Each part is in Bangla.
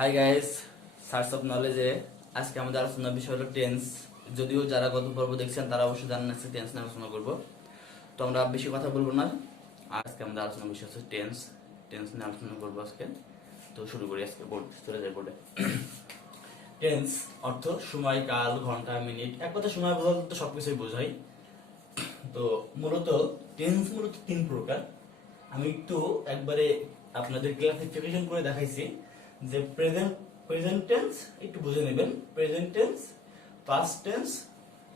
হাই গাইস, সার্চ অফ নলেজে আজকে আমাদের আলোচনার বিষয় হলো টেন্স। যদিও যারা গত পর্ব দেখছেন তারা অবশ্যই জানেন আজকে টেন্স নিয়ে আলোচনা করব। তো আমরা বেশি কথা বলবো না, আজকে আমাদের আলোচনার বিষয় হচ্ছে টেন্স। টেন্স নিয়ে আলোচনা করবো আজকে। তো শুরু করি, আজকে বোর্ড চলে যায় বোর্ডে। টেন্স অর্থ সময়, কাল, ঘন্টা, মিনিট। এক কথা সময় বোঝাতে তো সবকিছুই বোঝায়। তো মূলত টেন্স মূলত তিন প্রকার। আমি একটু একবারে আপনাদের ক্লাসিফিকেশন করে দেখাইছি যে প্রেজেন্ট টেন্স একটু বুঝে নেবেন, present tense, past tense,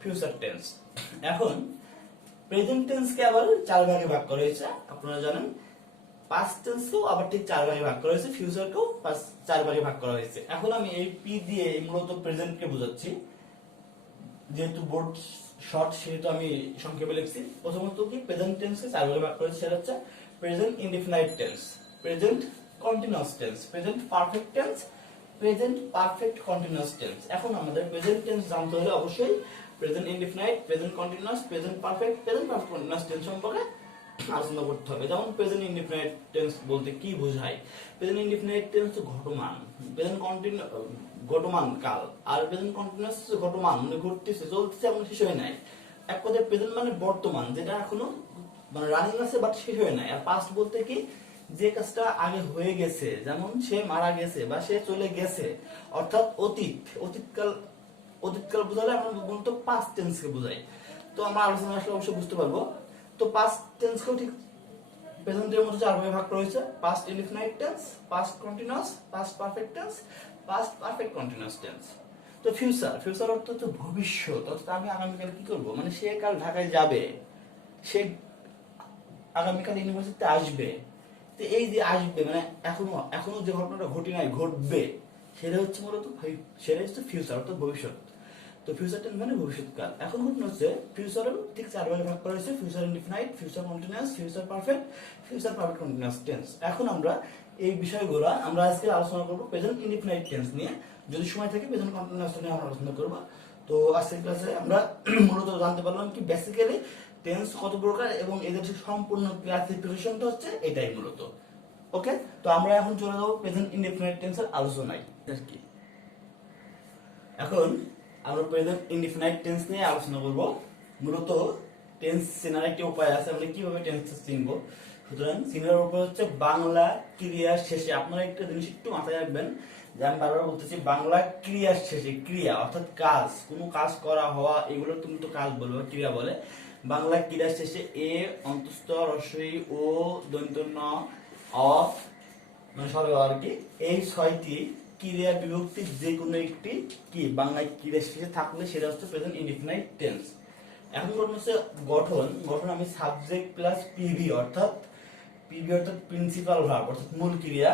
future tense. এখন প্রেজেন্ট টেন্সকে আবার চার ভাগে ভাগ করা হয়েছে, আপনারা জানেন। পাস্ট টেন্সকেও আবার ঠিক চার ভাগে ভাগ করা হয়েছে, ফিউচারকেও চার ভাগে ভাগ করা হয়েছে। এখন আমি এই পি দিয়ে মূলত প্রেজেন্টকে বোঝাচ্ছি, যেহেতু বোর্ড শর্ট সেহেতু আমি সংক্ষেপে লিখছি। প্রথমত কি প্রেজেন্ট টেন্সকে চার ভাগে ভাগ করেছে, সেটা হচ্ছে present indefinite tense, present continuous tense, present perfect tense, present perfect continuous tense. এখন আমাদের প্রেজেন্ট টেন্স জানতে হলে অবশ্যই present indefinite, present continuous, present perfect continuous tense সম্পর্কে আলোচনা করতে হবে। যেমন প্রেজেন্ট ইনডিফিনাইট টেন্স বলতে কি বোঝায়? প্রেজেন্ট ইনডিফিনাইট টেন্স তো ঘটমান, প্রেজেন্ট ঘটমান কাল, আর প্রেজেন্ট কন্টিনিউয়াস ঘটমান মানে ঘটতেছে, চলতেছে, এমন শেষ হয় নাই। এক কথায় প্রেজেন্ট মানে বর্তমান, যেটা এখনো মানে রানিং আছে বাট শেষ হয় নাই। আর পাস্ট বলতে কি, যে কাজটা আগে হয়ে গেছে, যেমন সে মারা গেছে বা সে চলে গেছে, অর্থাৎ অতীত। অতীতকাল বোঝালে আমরা মূলত পাস্ট টেন্সকে বোঝাই। তো আমরা আলোচনা আসলে অবশ্যই বুঝতে পারবো। তো পাস্ট টেন্সকেও ঠিক প্রেজেন্টের মধ্যে চার ভাগে ভাগ করা হয়েছে: past indefinite tense, past continuous, past perfect tense, past perfect continuous tense. তো ফিউচার অর্থ হচ্ছে ভবিষ্যৎ, অর্থাৎ আমি আগামীকাল কি করব, মানে সে কাল ঢাকায় যাবে, সে আগামীকাল ইউনিভার্সিটিতে আসবে। তো এই যে আসবে মানে এখনো যে ঘটনাটা ঘটে নাই, ঘটবে, সেটা হচ্ছে মূলত ফিউচার অর্থাৎ ভবিষ্যৎ। তো ফিউচার টেন্স মানে ভবিষ্যৎকাল। এখন ঘটনা হচ্ছে ফিউচারের ঠিক চার ভাগে ভাগ করা হয়েছে: future indefinite, future continuous, future perfect continuous tense. এখন আমরা এই বিষয়গুলো আমরা আজকে আলোচনা করব প্রেজেন্ট ইনডিফিনাইট টেন্স নিয়ে। যদি সময় থাকে প্রেজেন্ট কন্টিনিউয়াস নিয়ে আমরা আলোচনা করব। তো আজকের ক্লাসে আমরা মূলত জানতে পারলাম কি বেসিক্যালি টেন্স কত প্রকার এবং এদের সম্পূর্ণ ক্লাসিফিকেশনটা হচ্ছে এটাই মূলত। ওকে, তো আমরা এখন চলে যাবো প্রেজেন্ট ইনডিফিনাইট টেন্সের আলোচনায়। কি এখন আমরা প্রেজেন্ট ইনডিফিনাইট টেন্স নিয়ে আলোচনা করব। মূলত টেন্স চেনার একটি উপায় আছে, আমরা কিভাবে টেন্স চিনব। সুতরাং চিনার উপায় হচ্ছে বাংলা ক্রিয়ার শেষে। আপনারা একটা জিনিস একটু মাথায় রাখবেন যে আমি বারবার বলতেছি, বাংলা ক্রিয়ার শেষে, ক্রিয়া অর্থাৎ কাজ, কোনো কাজ করা, হওয়া, এগুলো তুমি তো কাজ বলবো, ক্রিয়া বলে। বাংলা ক্রিয়ার শেষে এ অন্তস্থ রস্বই ও দন্ত ন অ মানে সব আর কি, এই ছয়টি ক্রিয়া বিভক্তির যে কোনো একটি কি বাংলায় ক্রিয়ার শেষে থাকলে সেটা হচ্ছে প্রেজেন্ট ইনডিফিনাইট টেন্স। এখন হচ্ছে গঠন আমি সাবজেক্ট প্লাস পিভি অর্থাৎ প্রিন্সিপাল ভার্ব অর্থাৎ মূল ক্রিয়া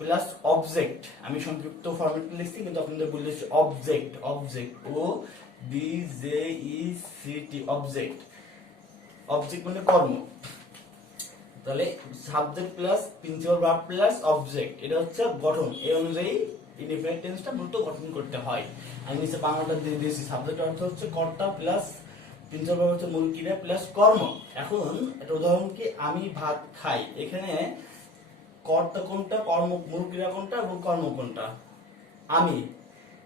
প্লাস অবজেক্ট, আমি সংক্ষিপ্ত ফরম্যাটে লিখছি কিন্তু আপনাদের বলে দিচ্ছি object O B J E C T object মানে কর্ম। তাহলে subject plus principal verb plus object, এটা হচ্ছে গঠন। এই অনুযায়ী ইনডিফিনাইট টেন্সটা মূলত গঠন করতে হয়। আমি নিচে বাংলাটা দিয়ে দিয়েছি। সাবজেক্ট অর্থ হচ্ছে কর্তা প্লাস প্রিন্সিপাল ভার্ব হচ্ছে মূল ক্রিয়া প্লাস কর্ম। এখন একটা উদাহরণ কি, আমি ভাত খাই। এখানে কর্তা কোনটা, মূল ক্রিয়া কোনটা এবং কর্ম কোনটা? আমি।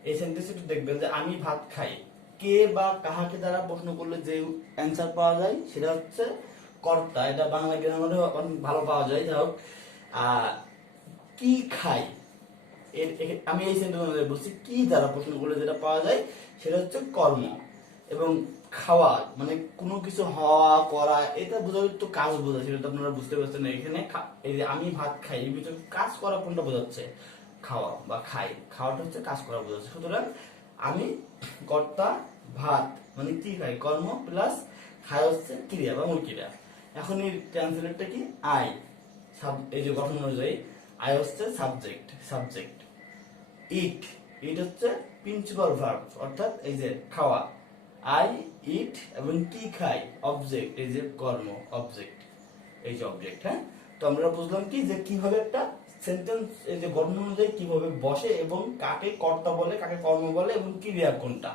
এই সেন্টেন্সে একটু দেখবেন যে আমি ভাত খাই, কে বা কাহাকে দ্বারা প্রশ্ন করলে যে অ্যান্সার পাওয়া যায় সেটা হচ্ছে কর্তা। এটা বাংলা গ্রামারে অনেক ভালো পাওয়া যায়। যাই হোক, কি খাই, আমি এই সেন্টেন্সে বলছি কি দ্বারা প্রশ্ন করলে যেটা পাওয়া যায় সেটা হচ্ছে কর্ম। এবং খাওয়া মানে কোনো কিছু হওয়া, করা, এটা বোঝায় তো কাজ বোঝায়, সেটা তো আপনারা বুঝতে পারছেন। এখানে এই যে আমি ভাত খাই, এর ভিতরে কাজ করা কোনটা বোঝাচ্ছে? খাওয়া বা খাই, খাওয়াটা হচ্ছে কাজ করা বোঝাচ্ছে। সুতরাং আমি কর্তা, ভাত মানে কি খাই, কর্ম, প্লাস খাই হচ্ছে ক্রিয়া বা মূল ক্রিয়া। এখন এই ট্রান্সলেটটা কি, আই, এই যে গঠন অনুযায়ী আই হচ্ছে সাবজেক্ট। ইট হচ্ছে প্রিন্সিপাল ভার্ব অর্থাৎ এই যে খাওয়া। আই ইট এবং কি খাই, অবজেক্ট, এই যে কর্ম, অবজেক্ট, এই যে অবজেক্ট। হ্যাঁ, তো আমরা বুঝলাম কি যে কিভাবে একটা সেন্টেন্স এই যে গঠন অনুযায়ী কিভাবে বসে এবং কাকে কর্তা বলে, কাকে কর্ম বলে এবং ক্রিয়া কোনটা।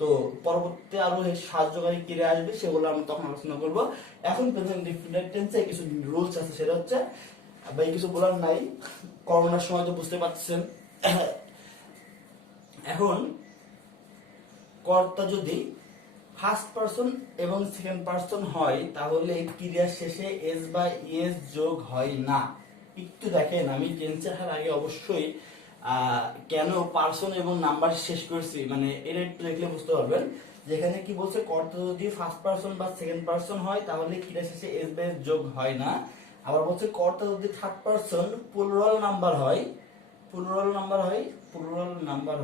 তো পরবর্তী আরো সাহায্যকারী ক্রিয়া আসবে, সেগুলো আমরা তখন আলোচনা করব। এখন প্রেজেন্ট ইনডিফিনাইট টেন্সে কিছু রুলস আছে, সেটা হচ্ছে ভাই কিছু বলার নাই, করোনার সময় তো বুঝতে পারছেন এখন কর্তা যদি ফার্স্ট পারসন এবং সেকেন্ড পারসন হয় তাহলে ক্রিয়ার শেষে এস বা ইএস যোগ হয় না। একটু দেখেন, আমি টেন্সের আগে অবশ্যই কেন পারসন এবং নাম্বার শেষ করছি, মানে এটা একটু দেখলে বুঝতে পারবেন। যেখানে কি বলছে, কর্তা যদি ফার্স্ট পারসন বা সেকেন্ড পারসন হয় তাহলে ক্রিয়া শেষে এস বা এস যোগ হয় না। আবার বলছে কর্তা যদি থার্ড পারসন প্লুরাল নাম্বার হয়, প্লুরাল নাম্বার হয় নাম্বার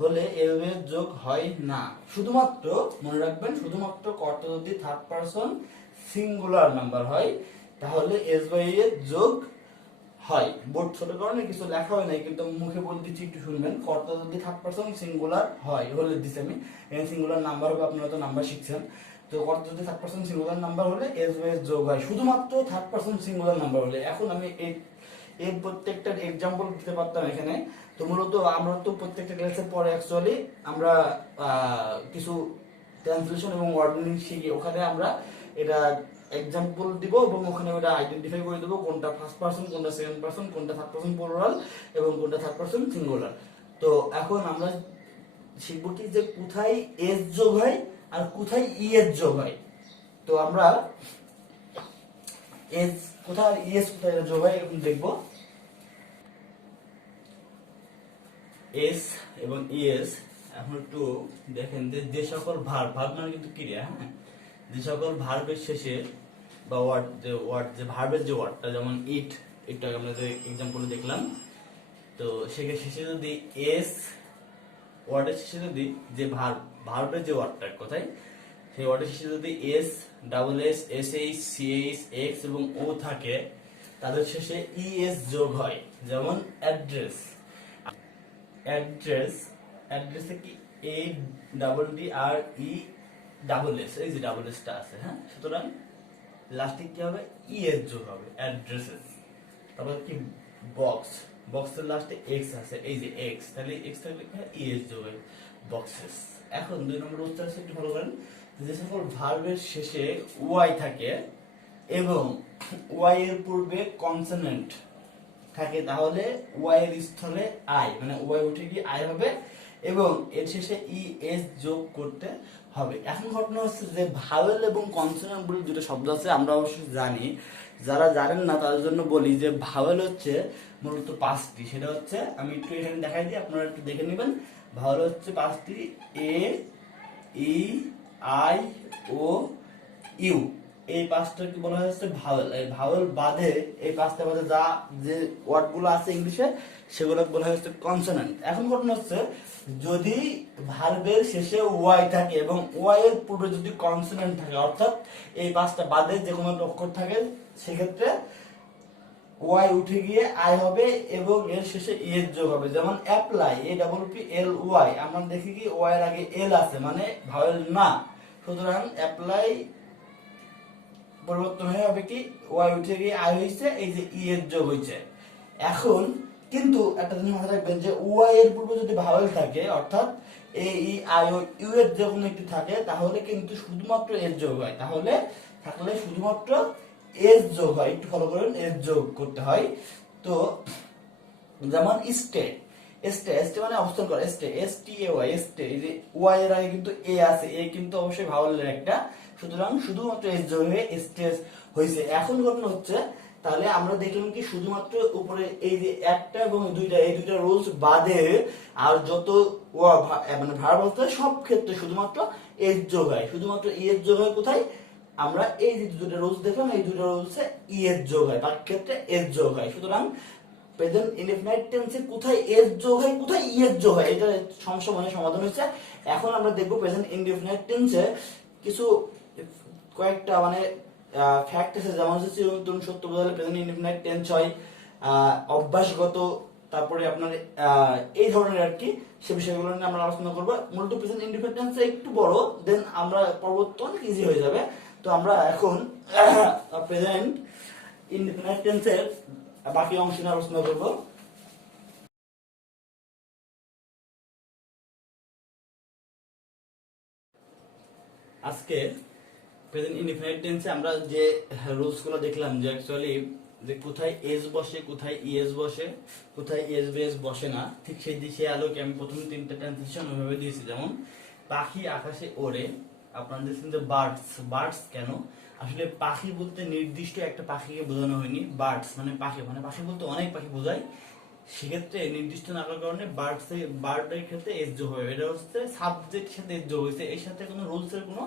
হলে এর যোগ হয় না। শুধুমাত্র মনে রাখবেন, শুধুমাত্র কর্তা যদি থার্ড পারসন সিঙ্গুলার নাম্বার হয় তাহলে এস বাই এর যোগ হয়। বোর্ড ছোট কারণে কিছু লেখা হয় নাই, কিন্তু মুখে বলে দিচ্ছি, একটু শুনবেন। কর্তা যদি থার্ড পারসন সিঙ্গুলার হয়, হলে দিছি আমি, সিঙ্গুলার নাম্বার হবে, আপনারা তো নাম্বার শিখছেন। তো কর্তা যদি থার্ড পারসন সিঙ্গুলার নাম্বার হলে এস বাই এর যোগ হয়, শুধুমাত্র থার্ড পারসন সিঙ্গুলার নাম্বার হলে। এখন আমি এর প্রত্যেকটার এক্সাম্পল দিতে পারতাম এখানে। তো মূলত আমরা তো প্রত্যেকটা ক্লাসের পরে অ্যাকচুয়ালি আমরা কিছু ট্রান্সলেশন এবং ওয়ার্ডিং শিখি, ওখানে আমরা এটা এক্সাম্পল দিব এবং ওখানে ওটা আইডেন্টিফাই করে দেবো কোনটা ফার্স্ট পারসন, কোনটা সেকেন্ড পারসন, কোনটা থার্ড পারসন প্লুরাল এবং কোনটা থার্ড পারসন সিঙ্গুলার। তো এখন আমরা শিখবো কি যে কোথায় এস যোগ হয় আর কোথায় ই এস যোগ হয়। তো আমরা এস কোথায় ইএস কোথায় যোগ হয় এখন দেখবো। এস এবং ইএস এখন একটু দেখেন যে সকল ভার্ব মানে কিন্তু ক্রিয়া, হ্যাঁ, যে সকল ভার্বের শেষে বা যে ভার্বের যে ওয়ার্ডটা, যেমন এটা আমরা যে এক্সাম্পলে দেখলাম, তো সেখানে শেষে যদি এস ওয়ার্ডের শেষে যদি যে ভার্বের যে ওয়ার্ডটা কোথায়, সেই ওয়ার্ডের শেষে যদি S, double S, S H, C H, X এবং ও থাকে, তাদের শেষে ইএস যোগ হয়। যেমন অ্যাড্রেস, অ্যাড্রেসে কি A double D R E double S, এই যে ডাবল এসটা আছে, হ্যাঁ, সুতরাং লাস্টে কি হবে, ইএস যোগ হবে, অ্যাড্রেসেস। তারপর কি বক্সের লাস্টে এক্স আছে, এই যে এক্স, তাহলে এক্স থাকলে কি হয়, ইএস যোগ হয়, বক্সেস। এখন 2 নম্বর উত্তর আছে, একটু ভালো করেন। যে সকল ভার্বের শেষে ওয়াই থাকে এবং ওয়াই এর পূর্বে কনসোনেন্ট থাকে তাহলে ওয়াই এর স্থলে আই, মানে ওয়াই উঠে গিয়ে আই হবে এবং এর শেষে ই এস যোগ করতে হবে। এখন ঘটনা হচ্ছে যে ভাওয়েল এবং কনসোনেন্ট বলে দুটো শব্দ আছে, আমরা অবশ্যই জানি। যারা জানেন না তাদের জন্য বলি যে ভাওয়েল হচ্ছে মূলত 5টি। সেটা হচ্ছে, আমি একটু এখানে দেখাই দিই, আপনারা একটু দেখে নেবেন। ভাওয়েল হচ্ছে 5টি, এ, ই, আই, ও, ইউ। এই 5টাকে বলা হচ্ছে ভাওয়েল। এই ভাওয়েল বাদে, এই 5টা বাদে যে ওয়ার্ডগুলো আছে ইংলিশে, সেগুলো বলা হচ্ছে কনসোনেন্ট। এখন ঘটনা হচ্ছে, যদি ভার্বের শেষে ওয়াই থাকে এবং ওয়াই এর পূর্বে যদি কনসোনেন্ট থাকে, অর্থাৎ এই 5টা বাদে যে কোনো অক্ষর থাকে, সেক্ষেত্রে ওয়াই উঠে গিয়ে আই হবে এবং এর শেষে এর যোগ হবে। যেমন apply, A double P L Y, আমরা দেখি কি ওয়াই এর আগে এল আছে, মানে ভাওয়েল না। সুতরাং অ্যাপ্লাই পরিবর্তন হয়ে হবে কি, ওয়াই উঠে গিয়ে আই হইছে, এই যে ই এর যোগ হইছে। এখন কিন্তু একটা জিনিস মাথায় রাখবেন যে ওয়াই এর পূর্বে যদি ভাওয়েল থাকে, অর্থাৎ এ, ই, আই ও ইউ এর যে কোনো একটি থাকে, তাহলে কিন্তু শুধুমাত্র এর যোগ হয়। থাকলে শুধুমাত্র এস যোগ হয়। একটু ফলো করুন, এস যোগ করতে হয়। তো যেমন স্টে, এসটে মানে অবস্থান করা, এসটে, এস টি এ ওয়াই, এসটে, এই যে ওয়াই এর আগে কিন্তু এ আছে, এ কিন্তু অবশ্যই ভাওয়েলের একটা, সুতরাং শুধুমাত্র এস যোগ হয়ে স্টে হইছে। এখন ঘটনা হচ্ছে, তাহলে আমরা দেখলাম কি শুধুমাত্র উপরে এই যে একটা এবং এই দুইটা রুলস বাদে আর যত মানে ভার্ব আছে সব ক্ষেত্রে শুধুমাত্র এস যোগ হয়। শুধুমাত্র ই এস যোগ হয় কোথায়, আমরা এই যে দুটো রুলস দেখলাম, এই দুটো রুলসে ই এস যোগ হয়, বাকি ক্ষেত্রে এস যোগ হয়। সুতরাং প্রেজেন্ট ইনডেফিনাইট টেন্সে কোথায় এস যোগ হয়, কোথায় ই এস যোগ হয়, এটা সমস্যা মানে সমাধান হয়েছে। এখন আমরা দেখব প্রেজেন্ট ইনডেফিনাইট টেন্সে কিছু কয়েকটা মানে ফ্যাক্ট আছে, যেমন হচ্ছে চিরন্তন সত্য বোঝালে প্রেজেন্ট ইনডেফিনাইট টেন্স হয়, অভ্যাসগত, তারপরে আপনার এই ধরনের আর কি, সে বিষয়গুলো নিয়ে আমরা আলোচনা করবো। মূলত প্রেজেন্ট ইনডেফিনাইট টেন্স একটু বড়, দেন আমরা পরবর্তী অনেক ইজি হয়ে যাবে। তো আমরা এখন প্রেজেন্ট ইনডেফিনাইট টেন্সের বাকি অংশ নিয়ে আলোচনা করবো। আজকে প্রেজেন্ট ইনডিফিনাইট টেন্সে আমরা যে রুলস গুলো দেখলাম যে অ্যাকচুয়ালি যে কোথায় এস বসে, কোথায় ইএস বসে, কোথায় এস বেস বসে না, ঠিক সেই দিকে আলোকে আমি প্রথম তিনটা ট্রান্সলেশন ওইভাবে দিয়েছি। যেমন পাখি আকাশে ওড়ে, আপনারা দেখছেন যে বার্ডস। বার্ডস কেন? আসলে পাখি বলতে নির্দিষ্ট একটা পাখিকে বোঝানো হয়নি। বার্ডস মানে পাখি, মানে পাখি বলতে অনেক পাখি বোঝায়, সেক্ষেত্রে নির্দিষ্ট না করার কারণে বার্ডের ক্ষেত্রে এস যোগ হবে। এটা হচ্ছে সাবজেক্টের সাথে এস যোগ হয়েছে, এর সাথে কোনো রুলসের কোনো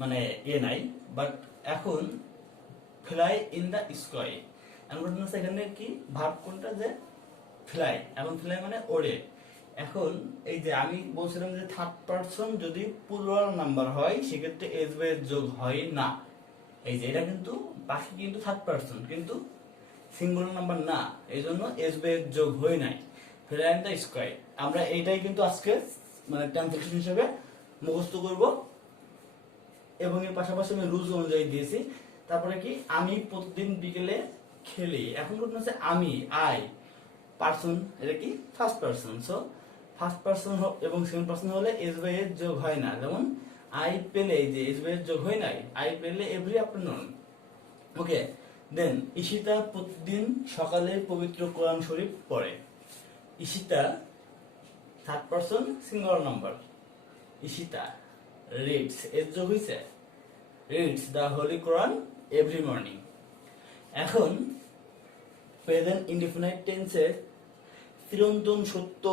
মানে নাই। বাট এখন ফ্লাই ইন দা স্কাই, এখানে কি ভার্ব কোনটা? যে ফ্লাই। এখন ফ্লাই মানে ওড়ে। এখন এই যে আমি বলছিলাম যে থার্ড পারসন যদি প্লুরাল নাম্বার হয় সেক্ষেত্রে এস বাই এস যোগ হয় না। এই যে এটা কিন্তু পাখি কিন্তু থার্ড পারসন, কিন্তু সিঙ্গুলার নাম্বার না, এই জন্য এস বাই এস যোগ হয় নাই। ফ্লাই ইন দা স্কাই আমরা এইটাই কিন্তু আজকে মানে ট্রান্সলেশন হিসেবে মুখস্থ করব, এবং এর পাশাপাশি আমি রুলস অনুযায়ী দিয়েছি। তারপরে কি আমি প্রতিদিন বিকেলে খেলি, এখন ঘটনা হচ্ছে আমি, আই, পারসন, এটা কি first person. So first person এবং সেকেন্ড পারসন হলে এস বাই এস যোগ হয় না। যেমন আই পেলে, এই যে এস বাই এস যোগ হয় নাই, আই পেলে এভরি আফটারনুন। ওকে, দেন ঈশিতা প্রতিদিন সকালে পবিত্র কোরআন শরীফ পড়ে। Ishita third person singular number, Ishita reads, S যোগ হইছে, reads the Holi Quran every morning. এখন প্রেজেন্ট ইনডিফিনাইট টেন্সে চিরন্তন সত্য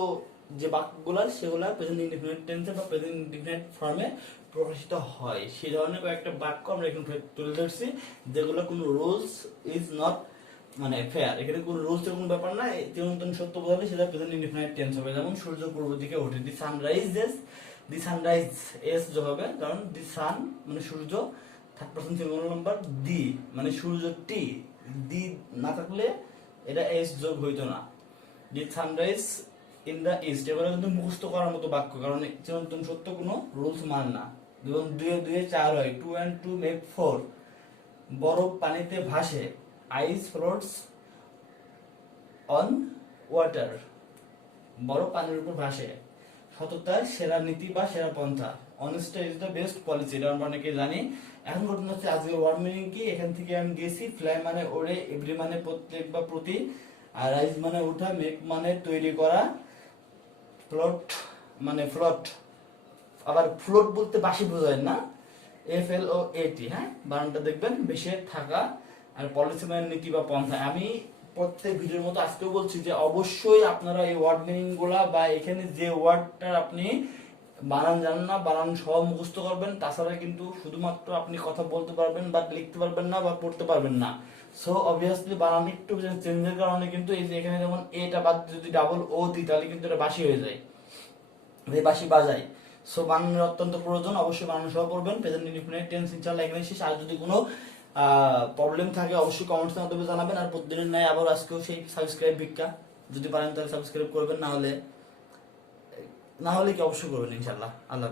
যে বাক্যগুলো সেগুলো প্রেজেন্ট ইনডিফিনাইট টেন্সে বা প্রেজেন্ট ইনডিফিনাইট ফর্মে প্রকাশিত হয়। সেই ধরনের কয়েকটা বাক্য আমরা এখানে তুলে ধরছি, যেগুলো কোনো রুলস ইজ নট মানে ফেয়ার, এখানে কোনো রুলস এর কোনো ব্যাপার না। চিরন্তন সত্য বোঝালে সেটা প্রেজেন্ট ইনডিফিনাইট টেন্স হবে। যেমন সূর্য পূর্ব দিকে ওঠে, দি সানরাইজেস, দি সানরাইজ এস যোগ হবে, কারণ দি সান মানে সূর্য, থার্ড পারসন সিঙ্গুলার নাম্বার, দি মানে সূর্য টি, দি না থাকলে এটা এস যোগ হইতো না। দি সানরাইজ ইন দা ইস্ট, এবারে কিন্তু মুখস্থ করার মতো বাক্য, কারণ চিরন্তন সত্য কোনো রুলস মানে না। যেমন 2 এ 2 এ 4 হয়, 2 and 2 মেক 4। বরফ পানিতে ভাসে, আইস ফ্লোটস অন ওয়াটার, বরফ পানির উপর ভাসে। সততা সেরা নীতি বা সেরা পন্থা, honesty is the best policy, এটা আমরা অনেকে জানি। এখন ঘটনা হচ্ছে আজকের ওয়ার্ড মিনিং কি, এখান থেকে আমি গেছি। ফ্লাই মানে ওড়ে, এভরি মানে প্রত্যেক বা প্রতি, আর রাইজ মানে ওঠা, মেক মানে তৈরি করা, ফ্লোট মানে ফ্লোট, আবার ফ্লোট বলতে বাসি বোঝায় না, FLOAT, হ্যাঁ বানানটা দেখবেন, বেশি থাকা। আর পলিসি মানে নীতি বা পন্থা। আমি প্রত্যেক ভিডিওর মতো আজকেও বলছি যে অবশ্যই আপনারা এই ওয়ার্ড মিনিং গুলা বা এখানে যে ওয়ার্ডটা আপনি বানান জানেন না, বানান সহ মুখস্থ করবেন। তাছাড়া কিন্তু শুধুমাত্র আপনি কথা বলতে পারবেন বা লিখতে পারবেন না বা পড়তে পারবেন না। সো অবভিয়াসলি বানান একটু চেঞ্জের কারণে কিন্তু এই যে এখানে যেমন এটা বাদ যদি ডাবল ও দিই তাহলে কিন্তু এটা বাসি হয়ে যায়, বাসি বাজায়। সো বানানের অত্যন্ত প্রয়োজন, অবশ্যই বানান সহ পড়বেন। প্রেজেন্ট ইনডিফিনিট টেন্স ইনশাআল্লাহ এখানে শেষ। আর যদি কোনো প্রবলেম থাকে অবশ্যই কমেন্টসের মাধ্যমে জানাবেন। আর প্রতিদিনের ন্যায় আবার আজকেও সেই সাবস্ক্রাইব ভিক্ষা, যদি পারেন তাহলে সাবস্ক্রাইব করবেন, না হলে কি অবশ্যই করবেন ইনশাআল্লাহ। আল্লাহ।